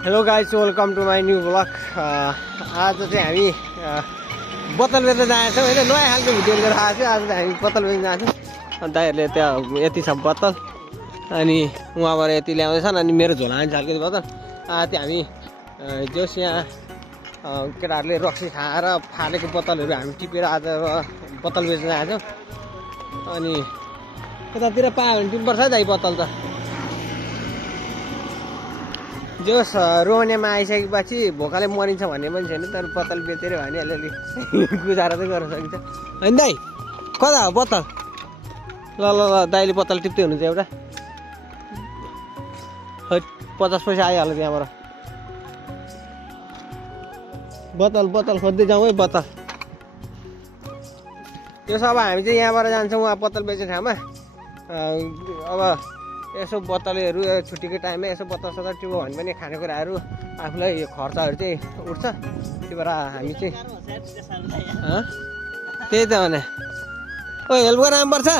Hello guys, welcome to my new blog. आज चाहिँ हामी बोतल बेच्न जाँदैछौँ होइन। नयाँ खालको भिडियो लिएर आएको छु। आज चाहिँ हामी बोतल बेच्न जान्छौँ। अनि दाइहरूले त्यहाँ यति छ बोतल, अनि उहाँबाट यति ल्याउँदैछन्। अनि मेरो झोला झल्किने बोतल त्यो हामी जोस यहाँ केटाहरूले रक्सी खाएर फालेको बोतलहरू हामी टिपेर आज बोतल बेच्न जान्छौँ। अनि यतातिर पायो भने टिप्नुपर्छ है दाइ बोतल त। जोस रोमानियामा आइसकेपछि भोकाले मरिन्छ भन्ने पनि छैन, तर बोतल बेचेर भने अलिअलि गुजारा चाहिँ गर्न सकिन्छ होइन दाइ। कता हो बोतल? ल ल ल दाइले बोतल टिप्दै हुनुहुन्छ एउटा। 50 पैसा आइहाल्यो त्यहाँबाट। बोतल बोतल खोज्दै जाउँ है बोतल। त्यो सब हामी चाहिँ यहाँबाट जान्छौँ उहाँ बोतल बेच्ने ठाउँमा। अब यसो बोतलहरू छुट्टीको टाइममा यसो बोतल सतल टिप्यो भने पनि खानेकुराहरू आफूलाई खर्चहरू चाहिँ उठ्छ। त्यही भएर हामी चाहिँ त्यही त भने ओ हेल्प गर्न आउनुपर्छ।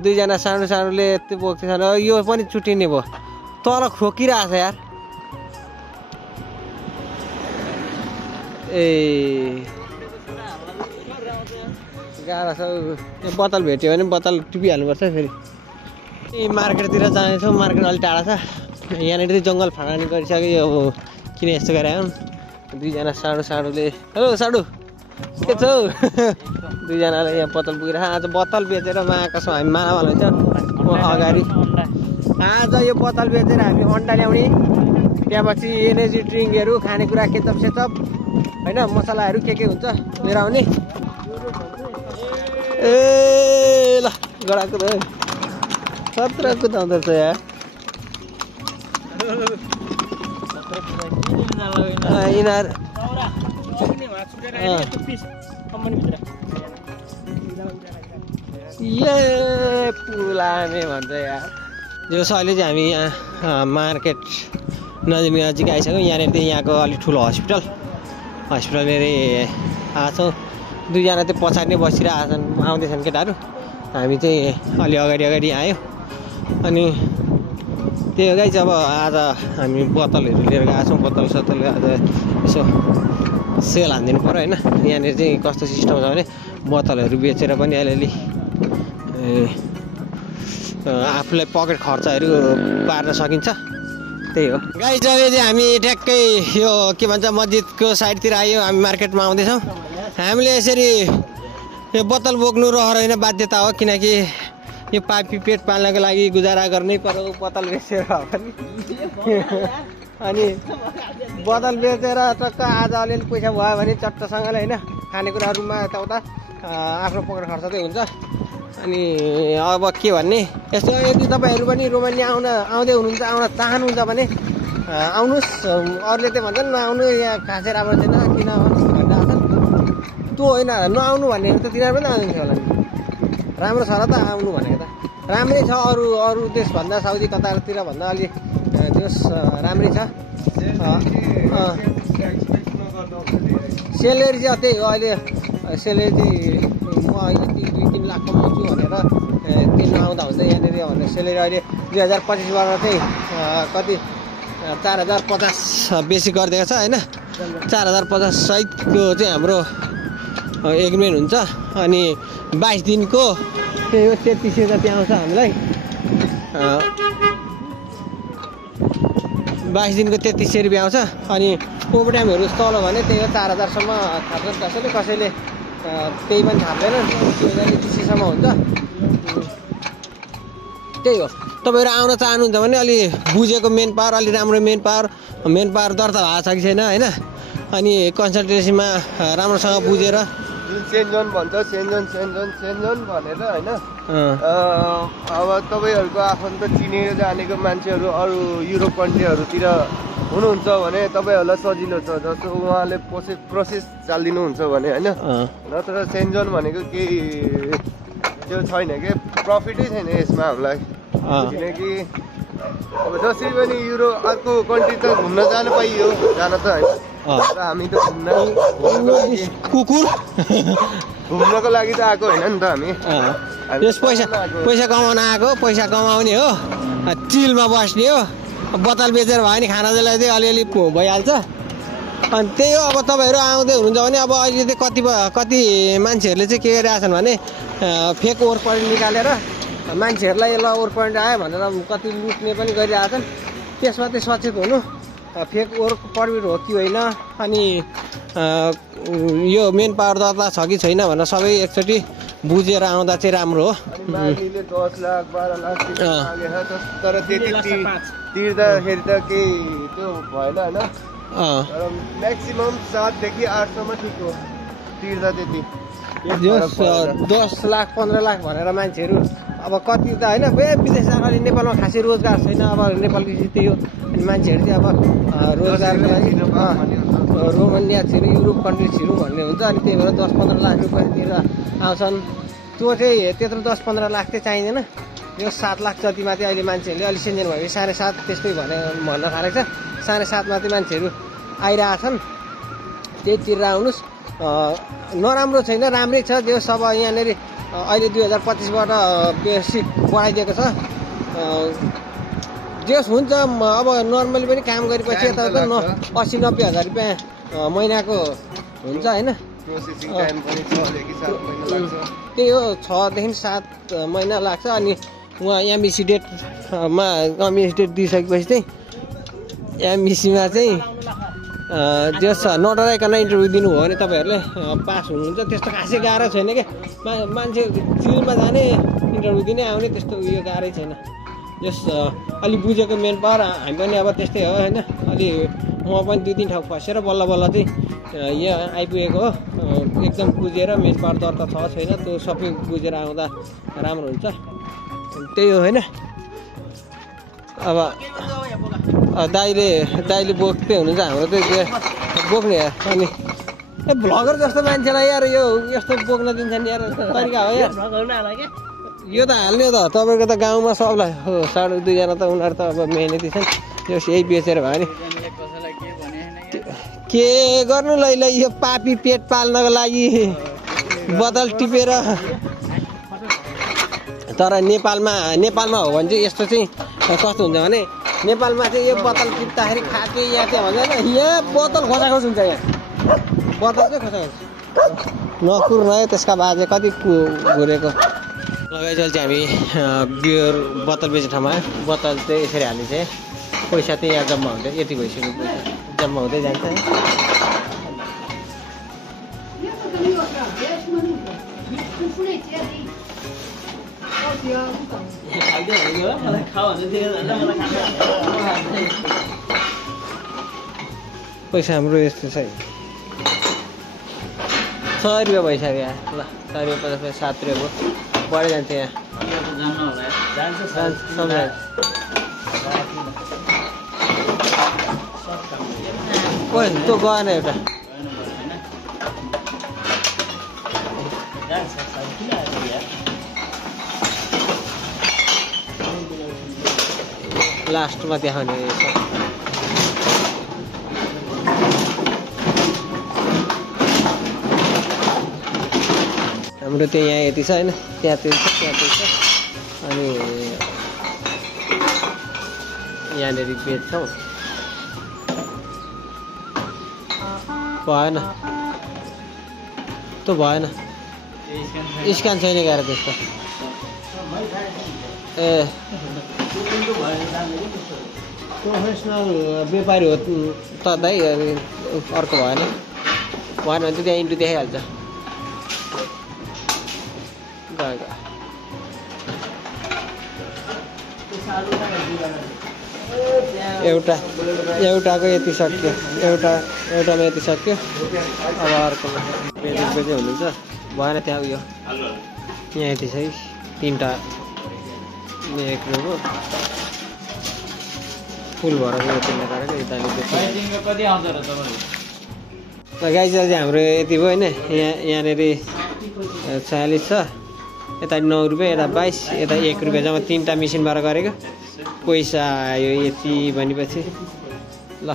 दुईजना सानो सानोले यति बोक्दैछन्। यो पनि चुटिने भयो, तल खोकिरहेको छ यार। ए गाह्रो छ। यो बोतल भेट्यो भने बोतल टिपिहाल्नुपर्छ फेरि। यही मार्केटतिर जानेछौँ। मार्केट अलिक टाढा छ। यहाँनिर चाहिँ जङ्गल फाँडानी गरिसक्यो। अब किन यस्तो गरे दुईजना सानो सानोले। हेलो साडु, के छौ? दुईजनाले यहाँ बोतल पुगिरहेको। आज बोतल बेचेर मागेको छौँ हामी। मानावाला हुन्छ अगाडि। आज यो बोतल बेचेर हामी अन्डा ल्याउने, त्यहाँपछि एनर्जी ड्रिङ्कहरू, खानेकुरा केचप सेचप होइन, मसलाहरू के हुन्छ लिएर आउने। ए ल गडाको त खतरा कुदाउँदो रहेछ यार। यिनीहरू पुलाने भन्छ यार। यो अहिले चाहिँ हामी यहाँ मार्केट नजिक आइसक्यौँ। यहाँनिर चाहिँ यहाँको अलिक ठुलो हस्पिटलनिर आएको छौँ। दुईजना चाहिँ पछाडि नै बसिरहेको छन्, आउँदैछन् केटाहरू। हामी चाहिँ अलि अगाडि आयो। अनि त्यही हो गाइस। अब आज हामी बोतलहरू लिएर गएको छौँ। बोतल सतल आज यसो सेल हानिदिनु पऱ्यो होइन। यहाँनिर चाहिँ कस्तो सिस्टम छ भने बोतलहरू बेचेर पनि अलिअलि आफूलाई पकेट खर्चहरू पार्न सकिन्छ। त्यही हो गाइस। अब चाहिँ हामी ठ्याक्कै यो के भन्छ मस्जिदको साइडतिर आयो। हामी मार्केटमा आउँदैछौँ। हामीले यसरी यो बोतल बोक्नु रहर होइन, बाध्यता हो। किनकि यो पापी पेट पाल्नको लागि गुजारा गर्नै पर्यो बोतल बेचेर पनि। अनि बोतल बेचेर टक्क आज अलिअलि पैसा भयो भने चट्टसँगले होइन खानेकुराहरूमा यताउता आफ्नो पकेट खर्च चाहिँ हुन्छ। अनि अब के भन्ने, यस्तो यदि तपाईँहरू पनि रोमानिया आउँदै हुनुहुन्छ, आउन चाहनुहुन्छ भने आउनुहोस्। अरूले चाहिँ भन्छन् नआउनु, यहाँ खासै राम्रो छैन किन भनिरहेको छन्। त्यो होइन, नआउनु भन्ने त तिनीहरू पनि आउँदैन होला नि। राम्रो छ र त आउनु भनेको त राम्रै छ। अरू देशभन्दा साउदी कतारतिर भन्दा अलिक देश राम्रै छ। सेलेरी चाहिँ त्यही हो। अहिले सेलेरी चाहिँ म अहिले 3 लाख कमाउँछु भनेर तिर्न आउँदा हुन्छ यहाँनिर भनेर सेलेरी अहिले 2025बाट चाहिँ कति 4050 बेसी गरिदिएको छ होइन। 4050 सहितको चाहिँ हाम्रो एग्रिमेन्ट हुन्छ। अनि 22 दिनको त्यही हो 3300 जति आउँछ हामीलाई। 22 दिनको 3300 रुपियाँ आउँछ। अनि ओभरटाइमहरू तल भने त्यही हो 4000सम्म थाप्छ कसैले, कसैले त्यही पनि थाप्दैन। 2000-2100सम्म हुन्छ। त्यही हो। तपाईँहरू आउन चाहनुहुन्छ भने अलि बुझेको मेन पावर, अलि राम्रो मेन पावर दर्ता भएको छ कि छैन होइन। अनि कन्सल्टेन्सीमा राम्रोसँग बुझेर सेन्जन भन्छ, सेन्जन भनेर होइन। अब तपाईँहरूको आफन्त चिनेर जानेको मान्छेहरू अरू युरोप कन्ट्रीहरूतिर हुनुहुन्छ भने तपाईँहरूलाई सजिलो छ। जस्तो उहाँले प्रोसेस चालिदिनुहुन्छ भने होइन। नत्र सेन्जन भनेको केही त्यो छैन कि, प्रफिटै छैन यसमा हामीलाई। किनकि अब जसरी पनि अर्को कन्ट्री त घुम्न जान पाइयो, जान त होइन। हामी त घुम्नको लागि त आएको होइन नि त। हामी पैसा कमाउन आएको, पैसा कमाउने हो, चिलमा बस्ने हो। बोतल बेचेर भयो भने खाना जसलाई चाहिँ अलिअलि भइहाल्छ। अनि त्यही हो, अब तपाईँहरू आउँदै हुनुहुन्छ भने अब अहिले चाहिँ कति मान्छेहरूले चाहिँ के गरिरहेछन् भने फेक ओभर पोइन्ट निकालेर मान्छेहरूलाई ल ओभर पोइन्ट आयो भनेर कति लुट्ने पनि गरिरहेछन्। त्यसमा चाहिँ सचेत हुनु, फेक ओभर पर्मिट हो कि होइन, अनि यो मेन पावर दर्ता छ कि छैन भनेर सबै एकचोटि बुझेर आउँदा चाहिँ राम्रो हो। 10 लाख 12 लाख तर त्यति तिर्दाखेरि त केही त्यो भएन होइन। तर म्याक्सिमम 7 देखि 8 सम्म ठिक हो तिर्दा। त्यति 10 लाख 15 लाख भनेर मान्छेहरू अब कति त होइन विदेश जाँदाखेरि नेपालमा खासै रोजगार छैन। अब नेपालको त्यही हो, अनि मान्छेहरू चाहिँ अब रोजगारको लागि रोमानियाहरू युरोप कन्ट्रिजहरू भन्ने हुन्छ। अनि त्यही भएर 10-15 लाख रुपियाँ तिरेर आउँछन्। त्यो चाहिँ त्यत्रो 10-15 लाख चाहिँ चाहिँदैन। यो 7 लाख जतिमा चाहिँ अहिले मान्छेहरूले अलिक सेन्जेन भयो 7.5 त्यस्तै भन्न थालेको छ। 7.5मा चाहिँ मान्छेहरू आइरहेछन्, त्यही तिरेर आउनुहोस्। नराम्रो छैन, राम्रै छ। जो सब यहाँनिर अहिले 2025बाट बेसिक बढाइदिएको छ। जेस हुन्छ, अब नर्मली पनि काम गरेपछि यताउता 80-90 हजार रुपियाँ महिनाको हुन्छ होइन। त्यही हो, 6 देखि 7 महिना लाग्छ। अनि उहाँ एमबिसी डेटमा डेट दिइसकेपछि चाहिँ एमबिसीमा चाहिँ जस नडराइकन इन्टरभ्यू दिनु हो भने तपाईँहरूले पास हुनुहुन्छ। त्यस्तो खासै गाह्रो छैन क्या, मान्छे फिल्डमा जाने इन्टरभ्यू दिने आउने त्यस्तो उयो गाह्रै छैन। जस अलि बुझेको मेन पावर हामी पनि अब त्यस्तै हो होइन। अलि म पनि 2-3 ठाउँ फसेर बल्ल बल्ल चाहिँ यहाँ आइपुगेको हो। एकदम बुझेर मेन पावर दर्ता छ छैन त्यो सबै बुझेर आउँदा राम्रो हुन्छ। त्यही हो होइन। अब दाइले बोक्दै हुनुहुन्छ, हाम्रो चाहिँ बोक्ने अनि भ्लगर जस्तो मान्छेलाई यार यो यस्तो बोक्न दिन्छ नि यार, तरिका हो यार। यो त हाल्ने त तपाईँको त गाउँमा सबलाई हो। 2.5 जना त उनीहरू त अब मेहनती छन्। यो यही बेचेर भयो नि के गर्नु ल। यो पापी पेट पाल्नको लागि बोतल टिपेर। तर नेपालमा हो भने चाहिँ यस्तो चाहिँ कस्तो हुन्छ भने नेपालमा चाहिँ यो बोतल टिप्दाखेरि खाके या त्यहाँ भन्छ होइन, यहाँ बोतल खोजाखोज हुन्छ। यहाँ बोतल चाहिँ खोजाखोज नकुर नआयो त्यसका बाजे कति घुरेको लगाइचल चाहिँ हामी बियर बोतल बेच्ने ठाउँमा बोतल चाहिँ यसरी हाल्ने चाहिँ पैसा चाहिँ यहाँ जम्मा हुन्छ। यति भइसक्यो, पैसा जम्मा हुँदै जान्छ। पैसा हाम्रो यस्तो छ 6 रुपियाँ भइसक्यो। ल 6 रुपियाँ 50 7 रुपियाँ भयो, बढी जान्छ यहाँ। ओइ त्यो गएन एउटा लास्टमा देखाउने हाम्रो त्यो यहाँ यति छ होइन, त्यहाँ त्यो छ, त्यहाँ त्यो छ। अनि यहाँनिर बेच्छौँ भएन, त्यो भएन, स्क्यान छैन गएर त्यस्तो। ए प्रोफेसनल व्यापारी हो त दाइ, अर्को भएन भने चाहिँ त्यहाँ इन्टु देखाइहाल्छ। एउटाको यति सक्यो, एउटामा यति सक्यो। अब अर्कोमा बेच्दै हुनुहुन्छ भएन, त्यहाँ उयो यहाँ यति छ है, 3टा 1 रुपियाँ फुल भएर यतिले गरेको यताले कति आउँछ र तपाईँले गाई चाहिँ हाम्रो यति भयो होइन। यहाँनिर 46 छ, यता 9 रुपियाँ, यता 22, यता 1 रुपियाँ, जम्मा 3टा मेसिनबाट गरेको पैसा आयो यति भनेपछि। ल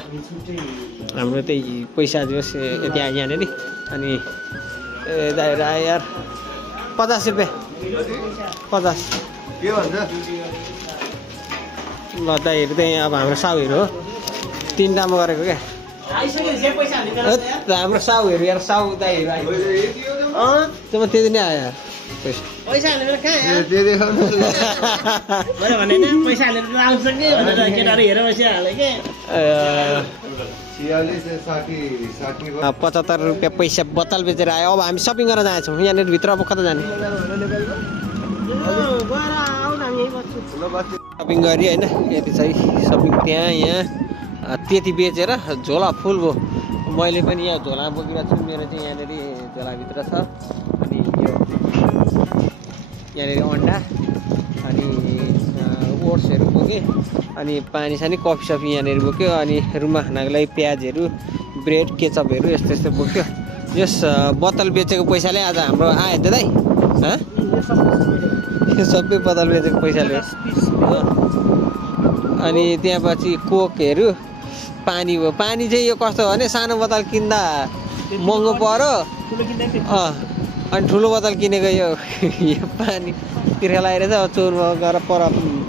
हाम्रो त्यही पैसा जोस् यति आयो यहाँनिर। अनि दाइहरू आयो यार 50 रुपियाँ 50 के भन्छ ल दाइहरू चाहिँ अब हाम्रो साउहरू हो 3टामा गरेको क्या हाम्रो साउहरू यार साउ दाइहरू आयो त्यति नै आयो यार पैसा हालेर कहाँ भने पैसा हालेर आउँछ कि भनेर केटाहरू हेरेर बसिहाल्यो के 75 रुपियाँ पैसा बोतल बेचेर आयो अब हामी सपिङ गर्न जान्छौँ यहाँनिर भित्र अब कता जाने सपिङ गरी होइन यति चाहिँ सपिङ त्यहाँ यहाँ त्यति बेचेर झोला फुल भयो मैले पनि यहाँ झोला बोकिरहेको छु मेरो चाहिँ यहाँनिर झोलाभित्र छ अनि यो यहाँनिर अन्डा अनि ओट्सहरू बोकेँ अनि पानी सानी कफी सफी यहाँनिर बोक्यो अनि रुममा खानाको लागि प्याजहरू ब्रेड केचपहरू यस्तो यस्तो बोक्यो यस बोतल बेचेको पैसाले आज हाम्रो आयो त दाइ यो सबै बोतल बेचेको पैसाले अनि त्यहाँ पछि कोकहरू पानी भयो पानी चाहिँ यो कस्तो हो भने सानो बोतल किन्दा महँगो पर्यो अनि ठुलो बोतल किनेको यो पानी तिर्खा लागेर चाहिँ चोरमा गएर पर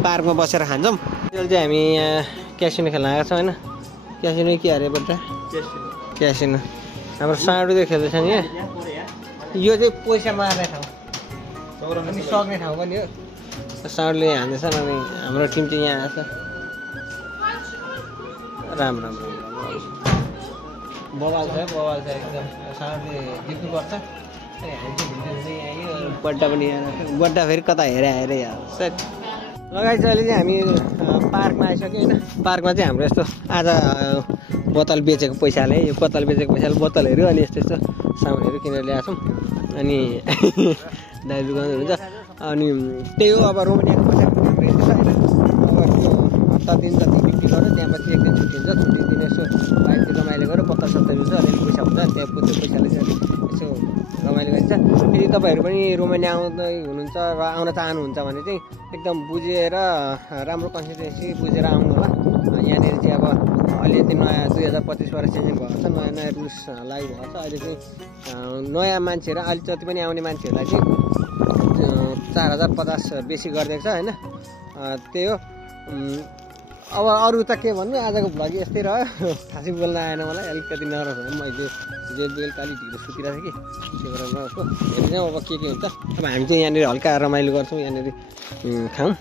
पार्कमा बसेर खान्छौँ अहिले चाहिँ हामी यहाँ क्यासिनो खेल्न आएको छौँ होइन क्यासिनो के अरे बेटा क्यासिनो हाम्रो साँडुले खेल्दैछ नि यहाँ यो चाहिँ पैसा मार्ने ठाउँ अनि सक्ने ठाउँ पनि हो साँडुले हान्दैछन् अनि हाम्रो टिम चाहिँ यहाँ आएको छ राम्रो बवाल छ एकदम साँडुले जित्नुपर्छ बड्डा पनि बड्डा फेरि कता हेरे यहाँ लगाइछ अहिले चाहिँ हामी पार्कमा आइसक्यो होइन पार्कमा चाहिँ हाम्रो यस्तो आज बोतल बेचेको पैसाले यो बोतल बेचेको पैसाले बोतलहरू अनि यस्तो यस्तो सामानहरू किनेर ल्याएको छौँ अनि दाइ दुकानहरू हुन्छ अनि त्यही हो अब रोमानियाको पैसा किनेर होइन अब त्यो हप्ता दिन जति बिक्री गर्यो त्यहाँ पछि एक दिन छुट्टी हुन्छ छुट्टी दिन यसो बाइकतिर रमाइलो गरेर बोतल सत्तर हुन्छ अलिअलि पैसा हुन्छ त्यहाँ त्यो पैसाले चाहिँ यसो रमाइलो गरिन्छ फेरि तपाईँहरू पनि रोमानिया आउँदै हुनुहुन्छ र आउन चाहनुहुन्छ भने चाहिँ एकदम बुझेर राम्रो कन्सिस्टेन्सी बुझेर आउनु होला यहाँनिर चाहिँ अब अलिकति नयाँ 2025बाट चेन्जिङ भएको छ नयाँ नयाँ रुल्स लागु भएको छ अहिले चाहिँ नयाँ मान्छेहरू अहिले जति पनि आउने मान्छेहरूलाई चाहिँ 4050 बेसी गरिदिएको छ होइन त्यही हो अब अरू त के भन्नु आजको भ्लग यस्तै रह्यो खासै बोल्न आएन मलाई अलिकति नराम्रो भयो मैले बेलुका अलिक ढिलो सुतिरहेको थिएँ कि त्यो भएर नहोस् हेर्नु अब के हुन्छ अब हामी चाहिँ यहाँनिर हल्का रमाइलो गर्छौँ यहाँनिर खाउँ